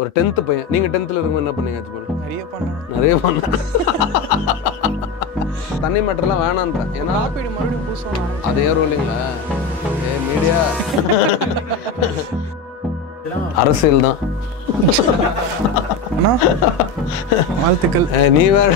ஒரு 10th பையன். நீங்க 10th இருக்கும்போது என்ன பண்ணீங்க அஜ்மல்? நிறைய பண்ண தண்ணி மேட்டர்லாம் வேணான்றேன். ஏன்னா மறுபடியும் பூசுவாங்க. அது ஏறும் இல்லைங்களா? மீடியா அரசியல் தான். வாழ்த்துக்கள். நீ வேற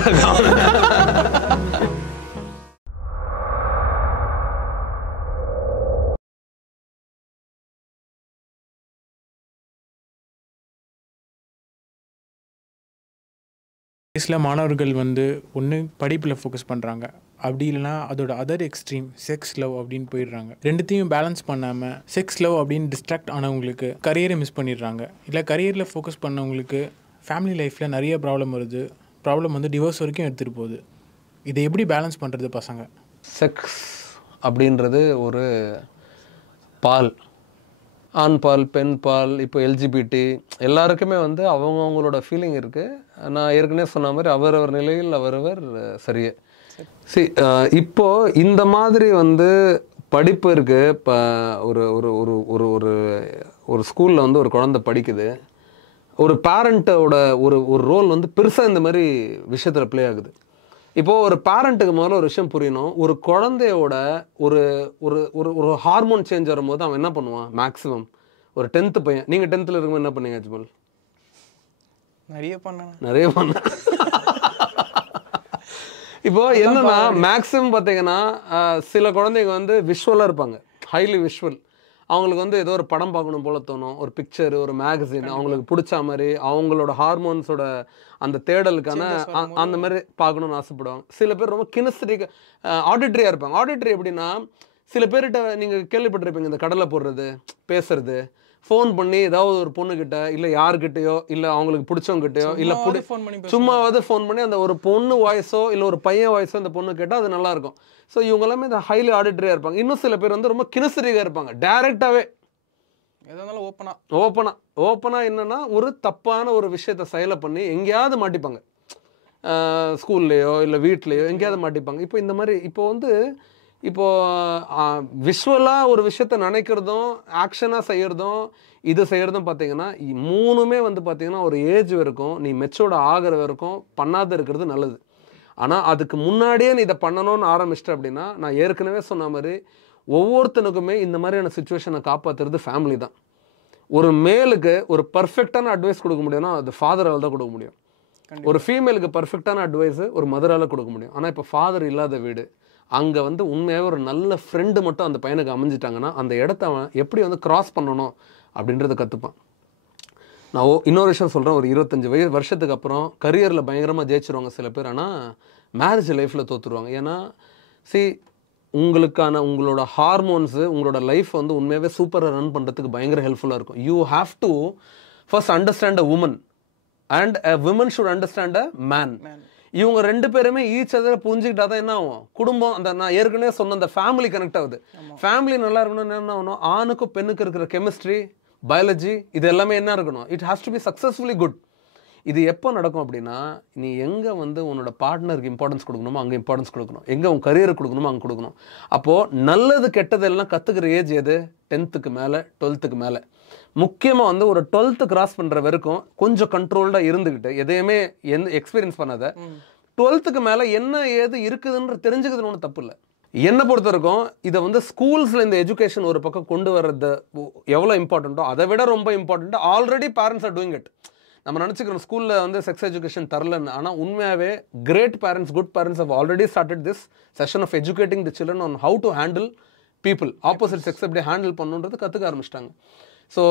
மாணவர்கள் வந்து ஒன்று படிப்பில் ஃபோக்கஸ் பண்ணுறாங்க, அப்படி இல்லைனா அதோட அதர் எக்ஸ்ட்ரீம் செக்ஸ் லவ் அப்படின்னு போயிடுறாங்க. ரெண்டுத்தையும் பேலன்ஸ் பண்ணாமல் செக்ஸ் லவ் அப்படின்னு டிஸ்ட்ராக்ட் ஆனவங்களுக்கு கரியரை மிஸ் பண்ணிடுறாங்க. இல்லை கரியரில் ஃபோக்கஸ் பண்ணவங்களுக்கு ஃபேமிலி லைஃப்பில் நிறைய ப்ராப்ளம் வருது. ப்ராப்ளம் வந்து டிவோர்ஸ் வரைக்கும் எடுத்துகிட்டு போகுது. இதை எப்படி பேலன்ஸ் பண்ணுறது பசங்க? செக்ஸ் அப்படின்றது ஒரு பால், ஆண் பால், பெண் பால், இப்போ எல்ஜிபிடி எல்லாருக்குமே வந்து அவங்கவுங்களோட ஃபீலிங் இருக்குது. நான் ஏற்கனவே சொன்ன மாதிரி அவரவர் நிலையில் அவரவர் சரியே. இப்போது இந்த மாதிரி வந்து படிப்பு இருக்குது. இப்போ ஒரு ஒரு ஒரு ஒரு ஒரு ஒரு ஸ்கூலில் வந்து ஒரு குழந்தை படிக்குது. ஒரு பேரண்ட்டோட ஒரு ஒரு ரோல் வந்து பெருசாக இந்த மாதிரி விஷயத்தில் ப்ளே ஆகுது. இப்போது ஒரு பேரண்ட்டுக்கு முதல்ல ஒரு விஷயம் புரியணும். ஒரு குழந்தையோட ஒரு ஒரு ஒரு ஒரு ஹார்மோன் சேஞ்ச் வரும்போது அவன் என்ன பண்ணுவான்? மேக்ஸிமம் ஒரு 10th பையன். நீங்கள் 10th இருக்கும்போது என்ன பண்ணீங்க அஜ்மல்? நிறைய பண்ண இப்போ என்னன்னா மேக்ஸிமம் பார்த்தீங்கன்னா சில குழந்தைங்க வந்து விஷுவலாக இருப்பாங்க, ஹைலி விஷுவல். அவங்களுக்கு வந்து ஏதோ ஒரு படம் பார்க்கணும் போல தோணும், ஒரு பிக்சர், ஒரு மேகசின் அவங்களுக்கு பிடிச்ச மாதிரி அவங்களோட ஹார்மோன்ஸோட அந்த தேடலுக்கான அந்த மாதிரி பார்க்கணுன்னு ஆசைப்படுவாங்க. சில பேர் ரொம்ப கினஸ்டிக் ஆடிட்ரியாக இருப்பாங்க. ஆடிட்ரி எப்படின்னா, சில பேர்கிட்ட நீங்கள் கேள்விப்பட்டிருப்பீங்க, இந்த கடலை போடுறது, பேசுறது, ஃபோன் பண்ணி ஏதாவது ஒரு பொண்ணுக்கிட்ட இல்லை யாருக்கிட்டையோ இல்லை அவங்களுக்கு பிடிச்சவங்ககிட்டயோ இல்லை சும்மாவது ஃபோன் பண்ணி அந்த ஒரு பொண்ணு வாய்ஸோ இல்லை ஒரு பையன் வாய்ஸோ அந்த பொண்ணு கேட்டால் அது நல்லாயிருக்கும். ஸோ இவங்க எல்லாமே இந்த ஹைலி ஆடிட்டரியாக இருப்பாங்க. இன்னும் சில பேர் வந்து ரொம்ப கினஸ்டிக்காக இருப்பாங்க. டேரெக்டாகவே எதனாலும் ஓப்பனாக என்னென்னா ஒரு தப்பான ஒரு விஷயத்தை செயலை பண்ணி எங்கேயாவது மாட்டிப்பாங்க. ஸ்கூல்லையோ இல்லை வீட்லேயோ எங்கேயாவது மாட்டிப்பாங்க. இப்போ இந்த மாதிரி இப்போது விஷுவலாக ஒரு விஷயத்தை நினைக்கிறதும் ஆக்ஷனாக செய்கிறதும் இது செய்கிறதும் பார்த்தீங்கன்னா மூணுமே வந்து பார்த்திங்கன்னா ஒரு ஏஜ் வரைக்கும் நீ மெச்சூர்ட் ஆகிற வரைக்கும் பண்ணாத இருக்கிறது நல்லது. ஆனால் அதுக்கு முன்னாடியே நீ இதை பண்ணணும்னு ஆரம்பிச்சிட்ட அப்படின்னா, நான் ஏற்கனவே சொன்ன மாதிரி ஒவ்வொருத்தனுக்குமே இந்த மாதிரியான சுச்சுவேஷனை காப்பாற்றுறது ஃபேமிலி தான். ஒரு மேலுக்கு ஒரு பர்ஃபெக்டான அட்வைஸ் கொடுக்க முடியும்னா அது ஃபாதரால் தான் கொடுக்க முடியும். ஒரு ஃபீமேலுக்கு பர்ஃபெக்டான அட்வைஸு ஒரு மதரால் கொடுக்க முடியும். ஆனால் இப்போ ஃபாதர் இல்லாத வீடு, அங்கே வந்து உண்மையாகவே ஒரு நல்ல ஃப்ரெண்டு மட்டும் அந்த பையனுக்கு அமைஞ்சிட்டாங்கன்னா அந்த இடத்த அவன் எப்படி வந்து கிராஸ் பண்ணணும் அப்படின்றத கற்றுப்பான். நான் இன்னொரு விஷயம் சொல்கிறேன். ஒரு 25 வருஷத்துக்கு அப்புறம் கரியரில் பயங்கரமாக ஜெயிச்சிருவாங்க சில பேர். ஆனால் மேரேஜ் லைஃப்பில் தோற்றுருவாங்க. ஏன்னா உங்களோட ஹார்மோன்ஸு உங்களோட லைஃப் வந்து உண்மையாகவே சூப்பராக ரன் பண்ணுறதுக்கு பயங்கர ஹெல்ப்ஃபுல்லாக இருக்கும். You have to first understand a woman and a women should understand a man. இவங்க ரெண்டு பேருமே ஈச் அதர் புரிஞ்சுக்கிட்டா தான் என்ன ஆகும்? குடும்பம், அந்த நான் ஏற்கனவே சொன்ன அந்த ஃபேமிலி கனெக்ட் ஆகுது. ஃபேமிலி நல்லா இருக்கணும்னு என்ன ஆகணும்? ஆணுக்கும் பெண்ணுக்கு இருக்கிற கெமிஸ்ட்ரி, பயாலஜி இது எல்லாமே என்ன இருக்கணும்? It has to be successfully good. இது எப்போ நடக்கும் அப்படின்னா, நீ எங்கே வந்து உன்னோட பார்ட்னருக்கு இம்பார்ட்டன்ஸ் கொடுக்கணுமோ அங்கே இம்பார்ட்டன்ஸ் கொடுக்கணும், எங்கே உன் கரியருக்கு கொடுக்கணுமோ அங்கே கொடுக்கணும். அப்போது நல்லது கெட்டது எல்லாம் கற்றுக்கிற ஏஜ் எது? 10th மேலே 12th மேலே. முக்கியமாக வந்து ஒரு 12th கிராஸ் பண்ணுற வரைக்கும் கொஞ்சம் கண்ட்ரோல்டாக இருந்துக்கிட்டு எதையுமே எக்ஸ்பீரியன்ஸ் பண்ணாத 12th மேலே என்ன ஏது இருக்குதுன்ற தெரிஞ்சுக்கிறதுன்னு ஒன்றும் தப்பு இல்லை. என்னை பொறுத்த வரைக்கும் இதை வந்து ஸ்கூல்ஸில் இந்த எஜுகேஷன் ஒரு பக்கம் கொண்டு வர்றது எவ்வளோ இம்பார்ட்டண்ட்டோ அதை விட ரொம்ப important already parents are doing it. நம்ம நினச்சிக்கிறோம் ஸ்கூலில் வந்து செக்ஸ் எஜுகேஷன் தரலன்னு. ஆனால் உண்மையாகவே great parents, good parents have already started this session of educating the children on how to handle people, opposite sex எப்படி ஹேண்டில் பண்ணணுன்றது கற்றுக்க ஆரம்பிச்சிட்டாங்க. ஸோ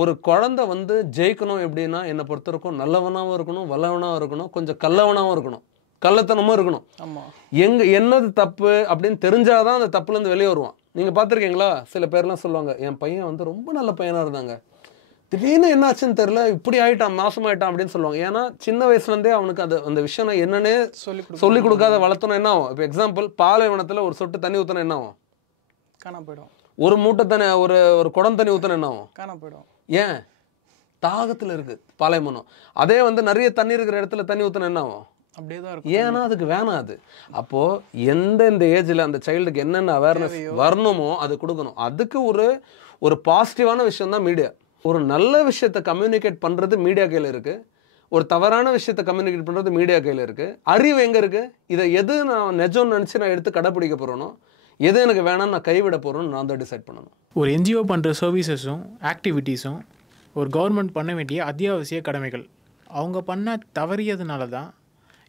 ஒரு குழந்தை வந்து ஜெயிக்கணும் எப்படின்னா, என்னை பொறுத்த வரைக்கும் நல்லவனாகவும் இருக்கணும், வல்லவனாகவும் இருக்கணும், கொஞ்சம் கல்லவனாகவும் இருக்கணும், கள்ளத்தனமும் இருக்கணும். என்னது தப்பு அப்படின்னு தெரிஞ்சாதான் அந்த தப்புலேருந்து வெளியே வருவான். நீங்கள் பார்த்துருக்கீங்களா? சில பேர்லாம் சொல்லுவாங்க, என் பையன் வந்து ரொம்ப நல்ல பையனாக இருந்தாங்க, திடீர்னு என்ன ஆச்சுன்னு தெரில, இப்படி ஆகிட்டான், மாசமாயிட்டான் அப்படின்னு சொல்லுவாங்க. ஏன்னா சின்ன வயசுலேருந்தே அவனுக்கு அந்த விஷயம் என்னன்னே சொல்லி கொடுக்காத வளர்த்தணும். என்ன ஆகும்? இப்போ எக்ஸாம்பிள், பாலைவனத்தில் ஒரு சொட்டு தண்ணி ஊற்றினா என்ன ஆகும்? காணாம போயிடும். ஒரு மூட்டை தண்ணி, ஒரு குடம் தண்ணி ஊற்றினா என்ன ஆகும்? காணாம போயிடும். ஏன்? தாகத்தில் இருக்குது பாலைவனம். அதே வந்து நிறைய தண்ணி இருக்கிற இடத்துல தண்ணி ஊற்றினா என்ன ஆகும்? அப்படியே தான் இருக்கும். ஏன்னா அதுக்கு வேணாம். அது அப்போது எந்தெந்த ஏஜில் அந்த சைல்டுக்கு என்னென்ன அவேர்னஸ் வரணுமோ அது கொடுக்கணும். அதுக்கு ஒரு பாசிட்டிவான விஷயம் தான் மீடியா. ஒரு நல்ல விஷயத்தை கம்யூனிகேட் பண்ணுறது மீடியா கையில் இருக்குது, ஒரு தவறான விஷயத்தை கம்யூனிகேட் பண்ணுறது மீடியா கையில் இருக்குது. அறிவு எங்கே இருக்குது? இதை எது நான் நிஜம்னு நினச்சி நான் எடுத்து கடைப்பிடிக்க போகிறேனோ, எது எனக்கு வேணாம்னு நான் கைவிட போகிறோன்னு நான் தான் டிசைட் பண்ணணும். ஒரு என்ஜிஓ பண்ணுற சர்வீசஸும் ஆக்டிவிட்டீஸும் ஒரு கவர்மெண்ட் பண்ண வேண்டிய அத்தியாவசிய கடமைகள். அவங்க பண்ண தவறியதுனால தான்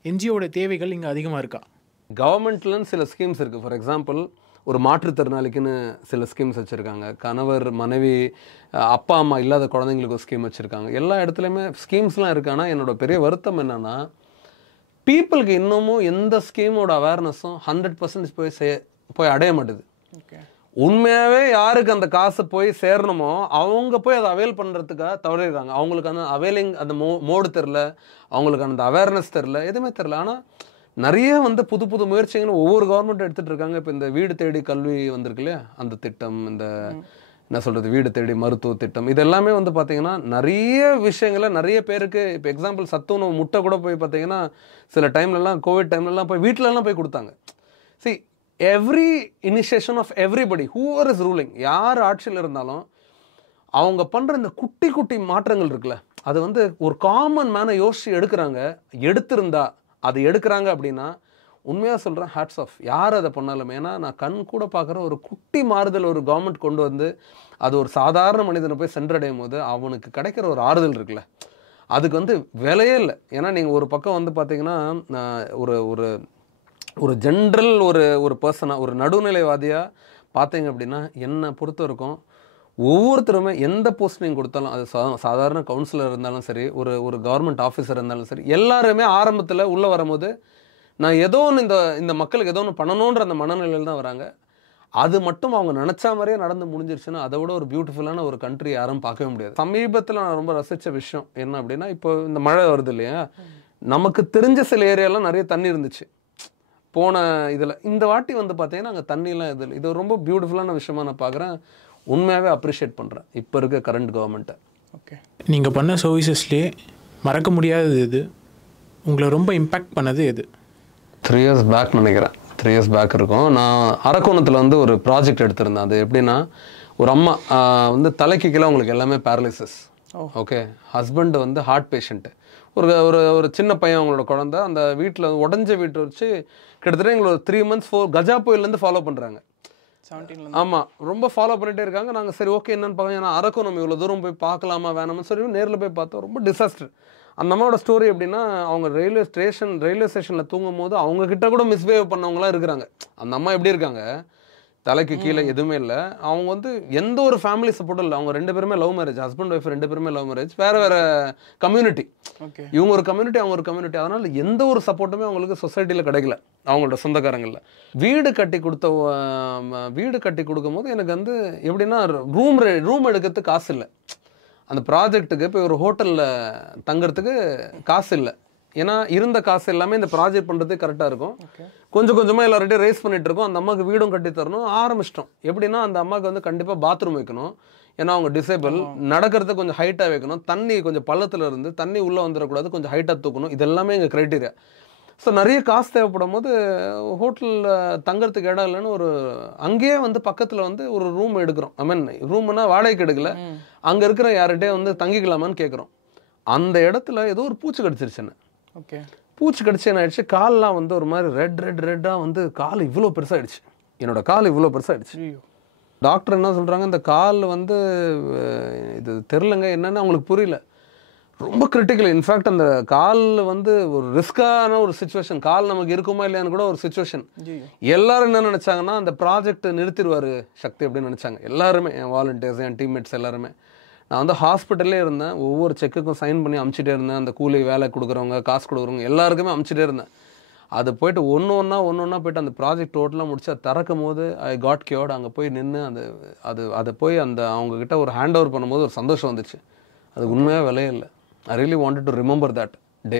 என்ஜிஓட தேவைகள் இங்கே அதிகமாக இருக்கா? கவர்மெண்ட்லன்னு சில ஸ்கீம்ஸ் இருக்குது. ஃபார் எக்ஸாம்பிள், ஒரு மாற்றுத்திறனாளிக்குன்னு சில ஸ்கீம்ஸ் வச்சுருக்காங்க. கணவர் மனைவி அப்பா அம்மா இல்லாத குழந்தைங்களுக்கு ஒரு ஸ்கீம் வச்சுருக்காங்க. எல்லா இடத்துலையுமே ஸ்கீம்ஸ்லாம் இருக்கு. ஆனால் என்னோட பெரிய வருத்தம் என்னென்னா, பீப்புளுக்கு இன்னமும் எந்த ஸ்கீமோட அவேர்னஸும் 100% போய் அடைய மாட்டுது. உண்மையாகவே யாருக்கு அந்த காசு போய் சேரணுமோ அவங்க போய் அதை அவைல் பண்ணுறதுக்காக தவறிடுறாங்க. அவங்களுக்கு அந்த அவைலிங் அந்த மோடு தெரில, அவங்களுக்கு அந்த அவேர்னஸ் தெரில, எதுவுமே தெரில. ஆனால் நிறைய வந்து புது புது முயற்சிகள் ஒவ்வொரு கவர்மெண்ட்டும் எடுத்துகிட்டு இருக்காங்க. இப்போ இந்த வீடு தேடி கல்வி வந்திருக்கு இல்லையா, அந்த திட்டம், இந்த என்ன சொல்கிறது, வீடு தேடி மருத்துவ திட்டம், இது எல்லாமே வந்து பார்த்தீங்கன்னா நிறைய விஷயங்களை நிறைய பேருக்கு. இப்போ எக்ஸாம்பிள், சத்துணவு முட்டை கூட போய் பார்த்தீங்கன்னா சில டைம்லலாம் கோவிட் டைம்லலாம் போய் வீட்டிலலாம் போய் கொடுத்தாங்க. See, every initiation of everybody, whoever is ruling, யார் ஆட்சியில் இருந்தாலும் அவங்க பண்ணுற இந்த குட்டி குட்டி மாற்றங்கள் இருக்குல்ல, அது வந்து ஒரு காமன் மேனை யோசிச்சு எடுத்திருந்தா அது எடுக்கிறாங்க அப்படின்னா உண்மையாக சொல்கிறேன், ஹேட்ஸ் ஆஃப் யார் அதை பண்ணாலும். ஏன்னா நான் கண் கூட பார்க்குற ஒரு குட்டி மாறுதல் ஒரு கவர்மெண்ட் கொண்டு வந்து அது ஒரு சாதாரண மனிதனை போய் சென்றடையும் போது அவனுக்கு கிடைக்கிற ஒரு ஆறுதல் இருக்குல்ல, அதுக்கு வந்து விலையே இல்லை. ஏன்னா நீங்கள் ஒரு பக்கம் வந்து பார்த்தீங்கன்னா ஒரு ஒரு ஒரு ஜென்ரல் ஒரு பர்சனாக, ஒரு நடுநிலைவாதியாக பார்த்தீங்க அப்படின்னா என்னை பொறுத்த வரைக்கும் ஒவ்வொருத்தருமே எந்த போஸ்ட் நீங்கள் கொடுத்தாலும், அது சாதாரண கவுன்சிலர் இருந்தாலும் சரி, ஒரு கவர்மெண்ட் ஆஃபீஸர் இருந்தாலும் சரி, எல்லாருமே ஆரம்பத்தில் உள்ளே வரும்போது நான் ஏதோ ஒன்று இந்த மக்களுக்கு ஏதோ ஒன்று பண்ணணுன்ற அந்த மனநிலையில் தான் வராங்க. அது மட்டும் அவங்க நினச்சா மாதிரியே நடந்து முடிஞ்சிருச்சுன்னா அதை விட ஒரு பியூட்டிஃபுல்லான ஒரு கண்ட்ரி யாரும் பார்க்கவே முடியாது. சமீபத்தில் நான் ரொம்ப ரசித்த விஷயம் என்ன அப்படின்னா, இப்போ இந்த மழை வருது இல்லையா, நமக்கு தெரிஞ்ச சில ஏரியாலாம் நிறைய தண்ணி இருந்துச்சு போன இதில். இந்த வாட்டி வந்து பார்த்தீங்கன்னா அங்கே தண்ணிலாம் இதில் இது ரொம்ப பியூட்டிஃபுல்லான விஷயமா நான் பார்க்குறேன். உண்மையாகவே அப்ரிஷியேட் பண்ணுறேன் இப்போ இருக்க கரண்ட் கவர்மெண்ட்டை. ஓகே, நீங்கள் பண்ண சர்வீசஸ்லேயே மறக்க முடியாதது எது? உங்களை ரொம்ப இம்பேக்ட் பண்ணது எது? 3 years பேக் நினைக்கிறேன், 3 years பேக் இருக்கும். நான் அரக்கோணத்தில் வந்து ஒரு ப்ராஜெக்ட் எடுத்திருந்தேன். அது எப்படின்னா, ஒரு அம்மா வந்து தலைக்கு கீழே அவங்களுக்கு எல்லாமே பேரலிசிஸ். ஓகே, ஹஸ்பண்ட் வந்து ஹார்ட் பேஷண்ட்டு, ஒரு சின்ன பையன் அவங்களோட குழந்தை, அந்த வீட்டில் உடஞ்ச வீட்டை வச்சு கிட்டத்தட்ட எங்களை ஒரு 3 months கஜா புயல்லேருந்து ஃபாலோ பண்ணுறாங்க. ஆமாம், ரொம்ப ஃபாலோ பண்ணிகிட்டே இருக்காங்க. நாங்கள் சரி ஓகே என்னென்னு பார்க்கலாம், ஏன்னா அரக்கோணம் இவ்வளோ தூரம் போய் பார்க்கலாமா வேணாமா சொல்லி நேரில் போய் பார்த்தோம். ரொம்ப டிசாஸ்டர். அந்த அம்மாவோட ஸ்டோரி எப்படின்னா, அவங்க ரயில்வே ஸ்டேஷனில் தூங்கும் போது அவங்கக்கிட்ட கூட மிஸ்பிஹேவ் பண்ணவங்களாம் இருக்கிறாங்க. அந்த அம்மா எப்படி இருக்காங்க, தலைக்கு கீழே எதுவுமே இல்லை. அவங்க வந்து எந்த ஒரு ஃபேமிலி சப்போர்ட்டும் இல்லை. அவங்க 2 பேருமே லவ் மேரேஜ், ஹஸ்பண்ட் ஒய்ஃப் 2 பேருமே லவ் மேரேஜ், வேறு கம்யூனிட்டி. இவங்க ஒரு கம்யூனிட்டி, அவங்க ஒரு கம்யூனிட்டி. அதனால் எந்த ஒரு சப்போர்ட்டுமே அவங்களுக்கு சொசைட்டியில் கிடைக்கல, அவங்களோட சொந்தக்காரங்களில். வீடு கட்டி கொடுக்கும் போது எனக்கு வந்து எப்படின்னா, ரூம் எடுக்கிறதுக்கு காசு இல்லை. அந்த ப்ராஜெக்ட்டுக்கு இப்போ ஒரு ஹோட்டலில் தங்குறதுக்கு காசு இல்லை. ஏன்னா இருந்த காசு எல்லாமே இந்த ப்ராஜெக்ட் பண்ணுறதுக்கு கரெக்டாக இருக்கும். கொஞ்சம் கொஞ்சமாக எல்லார்ட்டையும் ரேஸ் பண்ணிகிட்டு இருக்கோம். அந்த அம்மாவுக்கு வீடும் கட்டி தரணும் ஆரம்பிச்சிட்டோம். எப்படின்னா அந்த அம்மாவுக்கு வந்து கண்டிப்பாக பாத்ரூம் வைக்கணும், ஏன்னா அவங்க டிசேபிள், நடக்கிறதுக்கு கொஞ்சம் ஹைட்டாக வைக்கணும், தண்ணி கொஞ்சம் பள்ளத்தில் இருந்து தண்ணி உள்ளே வந்துடக்கூடாது, கொஞ்சம் ஹைட்டாக தூக்கணும். இதெல்லாமே எங்கள் க்ரைட்டீரியா. ஸோ நிறைய காசு தேவைப்படும் போது ஹோட்டலில் தங்குறதுக்கு இடம் இல்லைன்னு அங்கேயே வந்து பக்கத்தில் வந்து ஒரு ரூம் எடுக்கிறோம். ஐ மீன் ரூம்னா வாடகைக்கு எடுக்கல, அங்கே இருக்கிற யார்கிட்டே வந்து தங்கிக்கலாமான்னு கேட்குறோம். அந்த இடத்துல ஏதோ ஒரு பூச்சி கடிச்சிருச்சுன்னு. ஓகே, பூச்சி கடிச்சு என்ன ஆயிடுச்சு, கால்லாம் வந்து ஒரு மாதிரி ரெட்டாக வந்து கால் இவ்வளோ பெருசாகிடுச்சு. என்னோட கால் இவ்வளோ பெருசாகிடுச்சு. டாக்டர் என்ன சொல்கிறாங்க, இந்த கால் வந்து இது தெரிலங்க என்னன்னு அவங்களுக்கு புரியல, ரொம்ப கிரிட்டிக்கல். இன்ஃபேக்ட் அந்த கால் வந்து ஒரு ரிஸ்கான ஒரு சுச்சுவேஷன், கால் நமக்கு இருக்குமா இல்லையான்னு கூட ஒரு சுச்சுவேஷன். எல்லாரும் என்ன நினச்சாங்கன்னா, அந்த ப்ராஜெக்ட் நிறுத்திடுவார் சக்தி அப்படின்னு நினச்சாங்க எல்லாருமே, என் வாலண்டியர்ஸ், என் டீம்மேட்ஸ் எல்லாருமே. நான் வந்து ஹாஸ்பிட்டல்லே இருந்தேன், ஒவ்வொரு செக்குக்கும் சைன் பண்ணி அமுச்சிட்டே இருந்தேன். அந்த கூலி வேலை கொடுக்குறவங்க, காசு கொடுக்குறவங்க எல்லாருக்குமே அமுச்சிட்டே இருந்தேன். அது போய்ட்டு ஒன்று ஒன்றா போய்ட்டு அந்த ப்ராஜெக்ட் டோட்டலாக முடிச்சு அதை திறக்கும் போது ஐ காட் கியோர்ட். அங்கே போய் நின்று அதை போய் அவங்கக்கிட்ட ஒரு ஹேண்ட் ஓவர் பண்ணும்போது ஒரு சந்தோஷம் வந்துச்சு. அது உண்மையாக விலையே இல்லை. I really wanted to remember that day.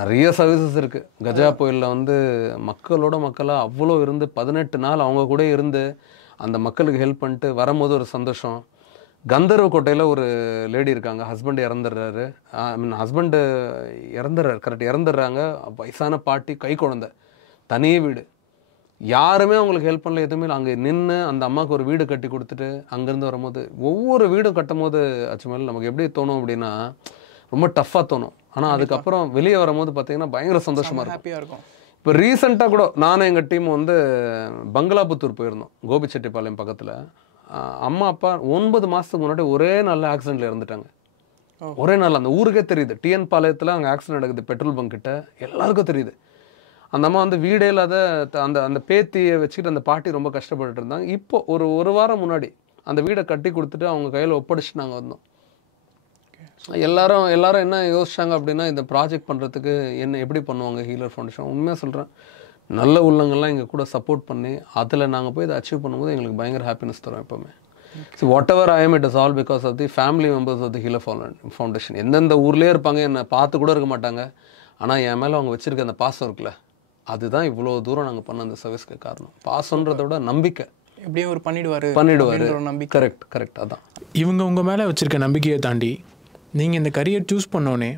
நிறைய சர்வீசஸ் இருக்குது. கஜா புயலில் வந்து மக்களாக அவ்வளோ இருந்து 18 நாள் அவங்க கூட இருந்து அந்த மக்களுக்கு ஹெல்ப் பண்ணிட்டு வரும்போது ஒரு சந்தோஷம். கந்தர்வ கோட்டையில் ஒரு லேடி இருக்காங்க, ஹஸ்பண்ட் இறந்துடுறாரு. ஹஸ்பண்டு இறந்துடுறாரு, கரெக்ட், இறந்துடுறாங்க. வயசான பாட்டி, கை குழந்தை, தனியே வீடு. யாருமே அவங்களுக்கு ஹெல்ப் பண்ணல, எதுவுமே இல்லை. அங்கே நின்று அந்த அம்மாவுக்கு ஒரு வீடு கட்டி கொடுத்துட்டு அங்கேருந்து வரும்போது ஒவ்வொரு வீடும் கட்டும் போது அச்சுமேல் நமக்கு எப்படி தோணும் அப்படின்னா ரொம்ப டஃப்பாக தோணும். ஆனால் அதுக்கப்புறம் வெளியே வரும்போது பார்த்தீங்கன்னா பயங்கர சந்தோஷமாக இருக்கும். இப்போ ரீசெண்டாக கூட நானும் எங்கள் டீம் வந்து பங்களாபுத்தூர் போயிருந்தோம், கோபிச்செட்டிப்பாளையம் பக்கத்தில். அம்மா அப்பா 9 மாதத்துக்கு முன்னாடி ஒரே நாளில் ஆக்சிடெண்ட்டில் இறந்துட்டாங்க. ஒரே நாள் அந்த ஊருக்கே தெரியுது. டிஎன் பாளையத்தில் அங்கே ஆக்சிடென்ட் நடக்குது பெட்ரோல் பங்க் கிட்ட, எல்லாருக்கும் தெரியுது. அந்த அம்மா வந்து வீடே இல்லாத அந்த அந்த பேத்தியை வச்சுக்கிட்டு அந்த பாட்டி ரொம்ப கஷ்டப்பட்டு இருந்தாங்க. இப்போ ஒரு வாரம் முன்னாடி அந்த வீடை கட்டி கொடுத்துட்டு அவங்க கையில் ஒப்படைச்சிட்டு நாங்கள் வந்தோம். எல்லாரும் என்ன யோசிச்சாங்க அப்படின்னா, இந்த ப்ராஜெக்ட் பண்ணுறதுக்கு என்ன எப்படி பண்ணுவாங்க ஹீலர் ஃபவுண்டேஷன். உண்மையாக சொல்கிறேன், நல்ல உள்ளங்கள்லாம் எங்கள் கூட சப்போர்ட் பண்ணி அதில் நாங்கள் போய் இதை அச்சீவ் பண்ணும்போது எங்களுக்கு பயங்கர ஹாப்பினஸ் தரும் எப்போவுமே. So whatever I am, it is all because of the family members of the Healer Foundation. எந்தெந்த ஊர்லேயே இருப்பாங்க, என்னை பார்த்து கூட இருக்க மாட்டாங்க, ஆனால் என் மேலே அவங்க வச்சுருக்க அந்த பாசம் இருக்குல்ல, அதுதான் இவ்வளோ தூரம் நாங்கள் பண்ண அந்த சர்வீஸ்க்கு காரணம். பாசன்றதை விட நம்பிக்கை. எப்படியும் ஒரு பண்ணிடுவார். கரெக்ட். அதான் இவங்க உங்கள் மேலே வச்சுருக்க நம்பிக்கையை தாண்டி நீங்கள் இந்த கரியர் சூஸ் பண்ணோன்னே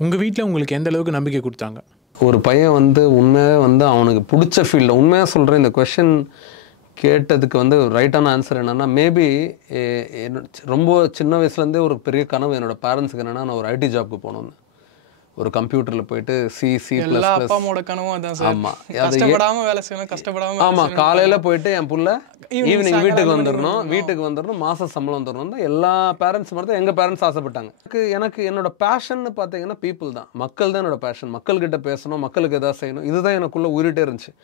உங்கள் வீட்டில் உங்களுக்கு எந்த அளவுக்கு நம்பிக்கை கொடுத்தாங்க? ஒரு பையன் வந்து உண்மையாக வந்து அவனுக்கு பிடிச்ச ஃபீல்டில், உண்மையாக சொல்கிறேன், இந்த கொஷின் கேட்டதுக்கு வந்து ரைட்டான ஆன்சர் என்னென்னா, மேபி ரொம்ப சின்ன வயசுலேருந்தே ஒரு பெரிய கனவு என்னோடய பேரண்ட்ஸுக்கு என்னென்னா, நான் ஒரு ஐடி ஜாப்க்கு போகணுன்னு. ஒரு கம்ப்யூட்டரில் போயிட்டு சி++. ஆமாம், காலையில் போயிட்டு என் புள்ள ஈவினிங் வீட்டுக்கு வந்துடணும், மாதம் சம்பளம் வந்துடணும் தான் எல்லா பேரண்ட்ஸ் மாதிரி தான் எங்கள் பேரண்ட்ஸ் ஆசைப்பட்டாங்க. எனக்கு என்னோட பேஷன்னு பார்த்தீங்கன்னா பீப்புள் தான், மக்கள் தான் என்னோட பேஷன். மக்கள்கிட்ட பேசணும், மக்களுக்கு எதாவது செய்யணும், இதுதான் எனக்குள்ளே ஊறிட்டே இருந்துச்சு.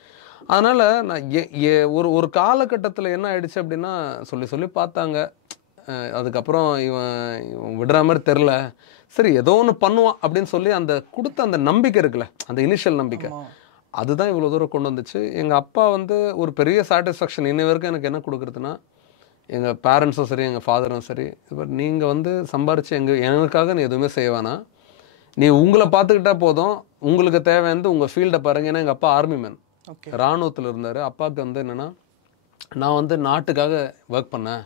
அதனால் நான் ஒரு காலகட்டத்தில் என்ன ஆயிடுச்சு அப்படின்னா, சொல்லி பார்த்தாங்க. அதுக்கப்புறம் இவன் விடுற மாதிரி தெரில, சரி ஏதோ ஒன்று பண்ணுவான் அப்படின்னு சொல்லி அந்த கொடுத்த அந்த நம்பிக்கை இருக்குல்ல, அந்த இனிஷியல் நம்பிக்கை, அதுதான் இவ்வளோ தூரம் கொண்டு வந்துச்சு. எங்கள் அப்பா வந்து ஒரு பெரிய சாட்டிஸ்ஃபேக்ஷன் இன்னை வரைக்கும் எனக்கு என்ன கொடுக்குறதுன்னா, எங்கள் பேரண்ட்ஸும் சரி எங்கள் ஃபாதரும் சரி, இப்போ நீங்கள் வந்து சம்பாரித்து எனக்காக நீ எதுவுமே செய்ய வேணாம், நீ உங்களை பார்த்துக்கிட்டா போதும், உங்களுக்கு தேவையானது உங்கள் ஃபீல்டை பாருங்க. ஏன்னா எங்கள் அப்பா ஆர்மி மேன், இராணுவத்தில் இருந்தார். அப்பாவுக்கு வந்து என்னென்னா, நான் வந்து நாட்டுக்காக ஒர்க் பண்ணேன்,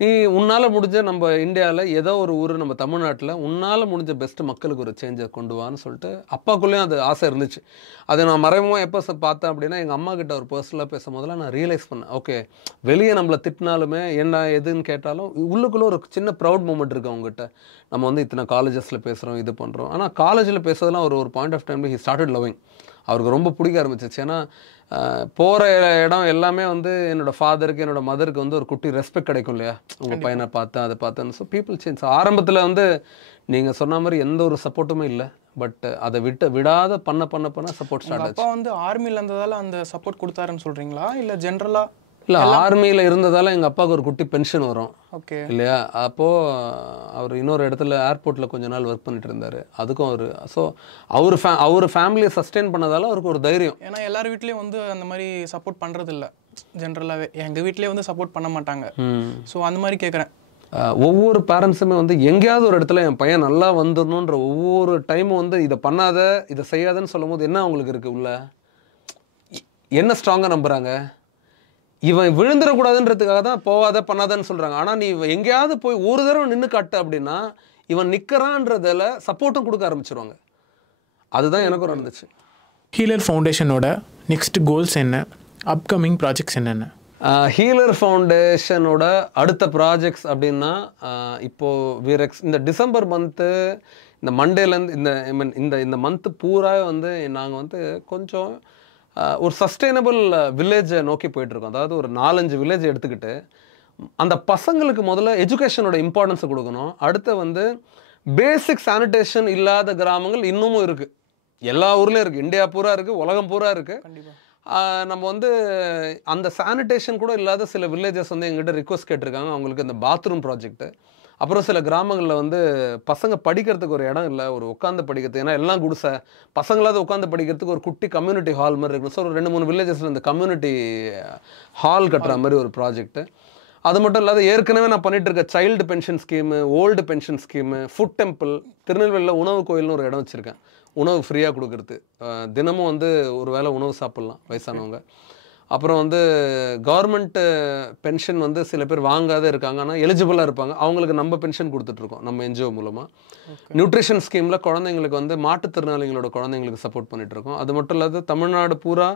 நீ உன்னால் முடிஞ்ச நம்ம இந்தியாவில் ஏதோ ஒரு ஊர் நம்ம தமிழ்நாட்டில் உன்னால் முடிஞ்ச பெஸ்ட்டு மக்களுக்கு ஒரு சேஞ்சை கொண்டு வான்னு சொல்லிட்டு அப்பாக்குள்ளேயும் அது ஆசை இருந்துச்சு. அதை நான் மறைமுகமாக எப்போ பார்த்தேன் அப்படின்னா, எங்கள் அம்மா கிட்ட ஒரு பர்சனலாக பேசும்போதெல்லாம் நான் ரியலைஸ் பண்ணேன், ஓகே வெளியே நம்மளை திட்டினாலுமே என்ன எதுன்னு கேட்டாலும் உள்ளுக்குள்ளே ஒரு சின்ன ப்ரௌட் மூமெண்ட் இருக்குது அவங்ககிட்ட. நம்ம வந்து இத்தனை காலேஜஸில் பேசுகிறோம், இது பண்ணுறோம். ஆனால் காலேஜில் பேசுறதுலாம் ஒரு பாயிண்ட் ஆஃப் டைமில் ஹி ஸ்டார்டட் லவ்விங். அவருக்கு ரொம்ப பிடிக்க ஆரம்பிச்சிச்சு. ஏன்னா போகிற இடம் எல்லாமே வந்து என்னோடய ஃபாதருக்கு என்னோடய மதருக்கு வந்து ஒரு குட்டி ரெஸ்பெக்ட் கிடைக்கும் இல்லையா, உங்கள் பையனை பார்த்தேன் அதை பார்த்தேன்னு. So people change. ஆரம்பத்தில் வந்து நீங்கள் சொன்ன மாதிரி எந்த ஒரு சப்போர்ட்டுமே இல்லை, பட் அதை விடாத பண்ண சப்போர்ட் ஸ்டார்ட் ஆச்சு. அப்பா வந்து ஆர்மியில் இருந்ததால் அந்த சப்போர்ட் கொடுத்தாருன்னு சொல்கிறீங்களா, இல்லை ஜென்ரலாக? இல்லை, ஆர்மியில் இருந்ததால் எங்கள் அப்பாவுக்கு ஒரு குட்டி பென்ஷன் வரும் இல்லையா, அப்போது அவர் இன்னொரு இடத்துல ஏர்போர்ட்டில் கொஞ்ச நாள் ஒர்க் பண்ணிட்டு இருந்தார், அதுக்கும் அவர். ஸோ அவர் ஃபேமிலியை சஸ்டெயின் பண்ணதால அவருக்கு ஒரு தைரியம். ஏன்னா எல்லார் வீட்லேயும் வந்து அந்த மாதிரி சப்போர்ட் பண்ணுறதில்ல ஜென்ரலாகவே. எங்கள் வீட்லேயே வந்து சப்போர்ட் பண்ண மாட்டாங்க. ஸோ அந்த மாதிரி கேட்குறேன். ஒவ்வொரு பேரண்ட்ஸுமே வந்து எங்கேயாவது ஒரு இடத்துல என் பையன் நல்லா வந்துடணுன்ற ஒவ்வொரு டைமும் வந்து இதை பண்ணாத இதை செய்யாதன்னு சொல்லும் போது என்ன அவங்களுக்கு இருக்குது உள்ள, என்ன ஸ்ட்ராங்காக நம்புகிறாங்க, இவன் விழுந்துடக்கூடாதுன்றதுக்காக தான் போவாத பண்ணாதன்னு சொல்கிறாங்க. ஆனால் நீ எங்கேயாவது போய் ஒரு தடவை நின்று காட்டு அப்படின்னா இவன் நிற்கிறான்றதில் சப்போர்ட்டும் கொடுக்க ஆரம்பிச்சிருவாங்க. அதுதான் எனக்கும் நடந்துச்சு. ஹீலர் ஃபவுண்டேஷனோட நெக்ஸ்ட் கோல்ஸ் என்ன, அப்கமிங் ப்ராஜெக்ட்ஸ் என்னென்ன? ஹீலர் ஃபவுண்டேஷனோட அடுத்த ப்ராஜெக்ட்ஸ் அப்படின்னா, இப்போது இந்த டிசம்பர் மந்த்து இந்த மண்டேலேருந்து இந்த மந்த்து பூரா வந்து நாங்கள் வந்து கொஞ்சம் ஒரு சஸ்டைனபிள் வில்லேஜை நோக்கி போயிட்டுருக்கோம். அதாவது ஒரு 4-5 வில்லேஜ் எடுத்துக்கிட்டு அந்த பசங்களுக்கு முதல்ல எஜுகேஷனோட இம்பார்ட்டன்ஸை கொடுக்கணும். அடுத்து வந்து பேசிக் சானிடேஷன் இல்லாத கிராமங்கள் இன்னமும் இருக்குது, எல்லா ஊர்லேயும் இருக்குது, இந்தியா பூரா இருக்குது, உலகம் பூரா இருக்குது. நம்ம வந்து அந்த சானிடேஷன் கூட இல்லாத சில வில்லேஜஸ் வந்து எங்கிட்ட ரிக்வஸ்ட் கேட்டிருக்காங்க, அவங்களுக்கு இந்த பாத்ரூம் ப்ராஜெக்ட்டு. அப்புறம் சில கிராமங்களில் வந்து பசங்க படிக்கிறதுக்கு ஒரு இடம் இல்லை, ஒரு உட்காந்து படிக்கிறதுக்கு, ஏன்னா எல்லாம் குடிசை, பசங்களாவது உட்காந்து படிக்கிறதுக்கு ஒரு குட்டி கம்யூனிட்டி ஹால் மாதிரி இருக்கணும். ஸோ ஒரு 2-3 வில்லேஜஸில் இந்த கம்யூனிட்டி ஹால் கட்டுற மாதிரி ஒரு ப்ராஜெக்ட்டு. அது மட்டும் இல்லாத ஏற்கனவே நான் பண்ணிட்டு இருக்க child pension scheme, old pension scheme, food temple, திருநெல்வேலியில் உணவு கோயில்னு ஒரு இடம் வச்சுருக்கேன், உணவு ஃப்ரீயாக கொடுக்குறது, தினமும் வந்து ஒரு வேளை உணவு சாப்பிட்லாம் வயசானவங்க. அப்புறம் வந்து கவர்மெண்ட் பென்ஷன் வந்து சில பேர் வாங்காத இருக்காங்க, ஆனால் எலிஜிபிளாக இருப்பாங்க, அவங்களுக்கு நம்ம பென்ஷன் கொடுத்துட்ருக்கோம் நம்ம என்ஜிஓ மூலமாக. நியூட்ரிஷன் ஸ்கீமில் குழந்தைங்களுக்கு வந்து மாற்றுத்திறனாளிகளோட குழந்தைங்களுக்கு சப்போர்ட் பண்ணிகிட்ருக்கோம். அது மட்டும் இல்லாத தமிழ்நாடு பூரா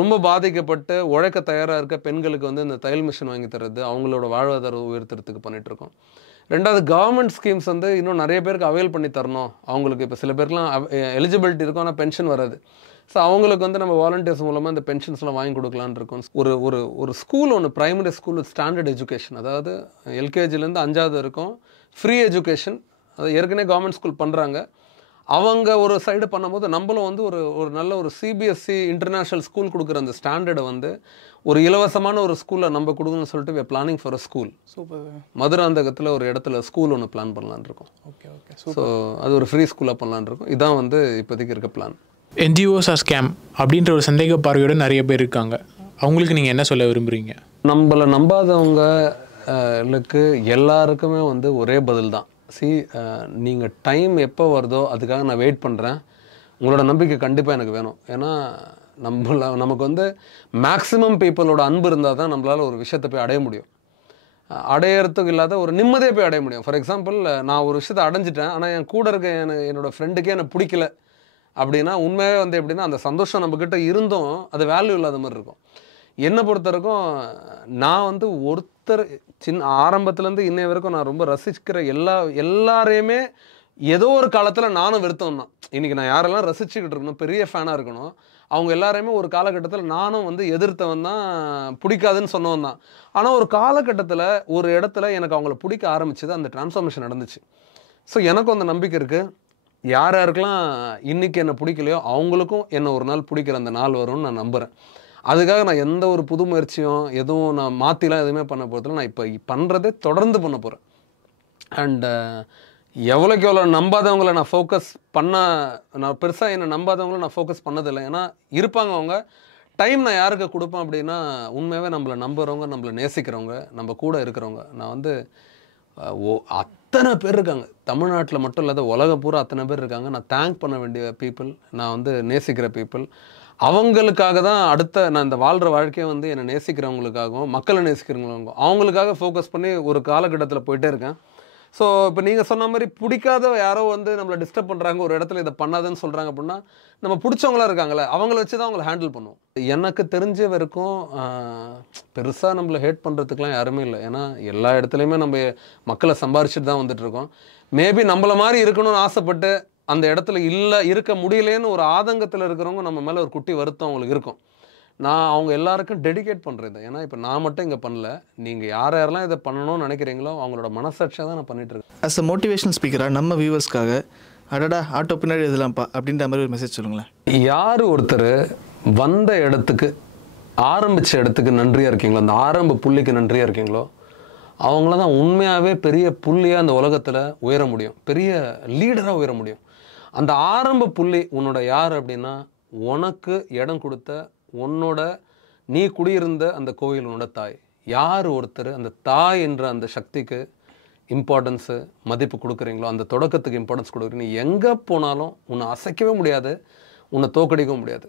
ரொம்ப பாதிக்கப்பட்டு உழைக்க தயாராக இருக்க பெண்களுக்கு வந்து இந்த தையல் மிஷின் வாங்கி தர்றது, அவங்களோட வாழ்வாதாரம் உயர்த்துறதுக்கு பண்ணிகிட்ருக்கோம். ரெண்டாவது கவர்மெண்ட் ஸ்கீம்ஸ் வந்து இன்னும் நிறைய பேருக்கு அவைல் பண்ணி தரணும். அவங்களுக்கு இப்போ சில பேருக்குலாம் எலிஜிபிலிட்டி இருக்கும், ஆனால் பென்ஷன் வராது. ஸோ அவங்களுக்கு வந்து நம்ம வாலண்டியர்ஸ் மூலமாக இந்த பென்ஷன்ஸ்லாம் வாங்கி கொடுக்கலான்னு இருக்கோம். ஒரு ஸ்கூல் ஒன்று, primary school with standard education, அதாவது எல்கேஜிலேருந்து 5வது வரைக்கும் ஃப்ரீ எஜுகேஷன். அது ஏற்கனவே கவர்மெண்ட் ஸ்கூல் பண்ணுறாங்க. அவங்க ஒரு சைடு பண்ணும்போது நம்மளும் வந்து ஒரு நல்ல ஒரு சிபிஎஸ்சி இன்டர்நேஷ்னல் ஸ்கூல் கொடுக்குற அந்த ஸ்டாண்டர்டை வந்து ஒரு இலவசமான ஒரு ஸ்கூலில் நம்ம கொடுக்கணும்னு சொல்லிட்டு we planning for a school. Super. மதுராந்தகத்தில் ஒரு இடத்துல ஸ்கூல் ஒன்று பிளான் பண்ணலான்னு இருக்கோம். Okay okay. ஸோ அது ஒரு ஃப்ரீ ஸ்கூலாக பண்ணலான்னு இருக்கோம். இதான் வந்து இப்போதைக்கு இருக்க பிளான். என்ஜிஓஸ் ஆர் ஸ்கேம் அப்படின்ற ஒரு சந்தேக பார்வையோட நிறைய பேர் இருக்காங்க. அவங்களுக்கு நீங்கள் என்ன சொல்ல விரும்புகிறீங்க? நம்மளை நம்பாதவங்களுக்கு எல்லாருக்குமே வந்து ஒரே பதில் தான். நீங்கள் டைம் எப்போ வருதோ அதுக்காக நான் வெயிட் பண்ணுறேன், உங்களோட நம்பிக்கை கண்டிப்பாக எனக்கு வேணும். ஏன்னா நமக்கு வந்து மேக்ஸிமம் பீப்புளோட அன்பு இருந்தால் தான் நம்மளால் ஒரு விஷயத்தை போய் அடைய முடியும். அடையிறதுக்கு இல்லாத ஒரு நிம்மதியை போய் அடைய முடியும். ஃபார் எக்ஸாம்பிள், நான் ஒரு விஷயத்தை அடைஞ்சிட்டேன், ஆனால் என் கூட இருக்க என்னோடய ஃப்ரெண்டுக்கே எனக்கு பிடிக்கல அப்படின்னா உண்மையாகவே வந்து எப்படின்னா அந்த சந்தோஷம் நம்மக்கிட்ட இருந்தும் அது வேல்யூ இல்லாத மாதிரி இருக்கும். என்னை பொறுத்த வரைக்கும் நான் வந்து ஒருத்தர் ஆரம்பத்துலேருந்து இன்னை வரைக்கும் நான் ரொம்ப ரசிக்கிற எல்லாரையுமே ஏதோ ஒரு காலத்தில் நானும் வெறுத்தவன் தான். இன்றைக்கி நான் யாரெல்லாம் ரசிச்சுக்கிட்டு இருக்கணும், பெரிய ஃபேனாக இருக்கணும், அவங்க எல்லாரையுமே ஒரு காலகட்டத்தில் நானும் வந்து எதிர்த்தவன் தான், பிடிக்காதுன்னு சொன்னவன் தான். ஆனால் ஒரு காலகட்டத்தில் ஒரு இடத்துல எனக்கு அவங்கள பிடிக்க ஆரம்பிச்சது, அந்த டிரான்ஸ்ஃபார்மேஷன் நடந்துச்சு. ஸோ எனக்கும் அந்த நம்பிக்கை இருக்குது, யார் யாருக்கெல்லாம் இன்றைக்கி என்னை பிடிக்கலையோ அவங்களுக்கும் என்னை ஒரு நாள் பிடிக்கிற அந்த நாள் வரும்னு நான் நம்புகிறேன். அதுக்காக நான் எந்த ஒரு புது முயற்சியும் எதுவும் நான் மாற்றிலாம் எதுவுமே பண்ண போகிறதில்ல. நான் இப்போ பண்ணுறதே தொடர்ந்து பண்ண போகிறேன். அண்டு எவ்வளோக்கு எவ்வளோ நம்பாதவங்களை நான் ஃபோக்கஸ் நான் பெருசாக என்னை நம்பாதவங்கள நான் ஃபோக்கஸ் பண்ணதில்லை. ஏன்னா இருப்பாங்க அவங்க. டைம் நான் யாருக்கு கொடுப்பேன் அப்படின்னா, உண்மையாகவே நம்மளை நம்புகிறவங்க, நம்மளை நேசிக்கிறவங்க, நம்ம கூட இருக்கிறவங்க. நான் வந்து அத்தனை பேர் இருக்காங்க தமிழ்நாட்டில் மட்டும் இல்லாத உலகம் பூரா அத்தனை பேர் இருக்காங்க. நான் தேங்க் பண்ண வேண்டிய பீப்புள், நான் வந்து நேசிக்கிற பீப்புள். அவங்களுக்காக தான் நான் இந்த வாழ்கிற வாழ்க்கையை வந்து என்னை நேசிக்கிறவங்களுக்காகவும் மக்களை நேசிக்கிறவங்களுக்கும் அவங்களுக்காக ஃபோக்கஸ் பண்ணி ஒரு காலகட்டத்தில் போயிட்டே இருக்கேன். ஸோ இப்போ நீங்கள் சொன்ன மாதிரி பிடிக்காத யாரோ வந்து நம்மளை டிஸ்டர்ப் பண்ணுறாங்க, ஒரு இடத்துல இதை பண்ணாதுன்னு சொல்கிறாங்க அப்படின்னா, நம்ம பிடிச்சவங்களா இருக்காங்களே அவங்கள வச்சு தான் அவங்களை ஹேண்டில் பண்ணுவோம். எனக்கு தெரிஞ்ச வரைக்கும் பெருசாக நம்மளை ஹேட் பண்ணுறதுக்குலாம் யாருமே இல்லை. ஏன்னா எல்லா இடத்துலையுமே நம்ம மக்களை சம்பாரிச்சுட்டு தான் வந்துட்டுருக்கோம். மேபி நம்மளை மாதிரி இருக்கணும்னு ஆசைப்பட்டு அந்த இடத்துல இருக்க முடியலேன்னு ஒரு ஆதங்கத்தில் இருக்கிறவங்க நம்ம மேலே ஒரு குட்டி வருத்தம் அவங்களுக்கு இருக்கும். நான் அவங்க எல்லாருக்கும் டெடிகேட் பண்ணுறது. ஏன்னா இப்போ நான் மட்டும் இங்கே பண்ணல, நீங்கள் யாரெல்லாம் இதை பண்ணணும்னு நினைக்கிறீங்களோ அவங்களோட மனசாட்சியாக தான் நான் பண்ணிகிட்டு இருக்கேன். அஸ் அ மோட்டிவேஷனல் ஸ்பீக்கராக நம்ம வியூவர்ஸ்க்காக அடடா ஆட்டோ பின்னாடி எழுதலாம்ப்பா அப்படின்ற மாதிரி ஒரு மெசேஜ் சொல்லுங்களேன். யார் ஒருத்தர் வந்த இடத்துக்கு, ஆரம்பித்த இடத்துக்கு நன்றியாக இருக்கீங்களோ, அந்த ஆரம்ப புள்ளிக்கு நன்றியாக இருக்கீங்களோ, அவங்கள தான் உண்மையாகவே பெரிய புள்ளியாக அந்த உலகத்தில் உயர முடியும், பெரிய லீடராக உயர முடியும். அந்த ஆரம்ப புள்ளி உன்னோட யார் அப்படின்னா, உனக்கு இடம் கொடுத்த நீ குடியிருந்த அந்த கோயில் உன்னோட தாய். யார் ஒருத்தர் அந்த தாய் என்ற அந்த சக்திக்கு இம்பார்ட்டன்ஸு மதிப்பு கொடுக்குறீங்களோ, அந்த தொடக்கத்துக்கு இம்பார்ட்டன்ஸ் கொடுக்குறீங்க, எங்கே போனாலும் உன்னை அசைக்கவே முடியாது, உன்னை தோக்கடிக்கவும் முடியாது.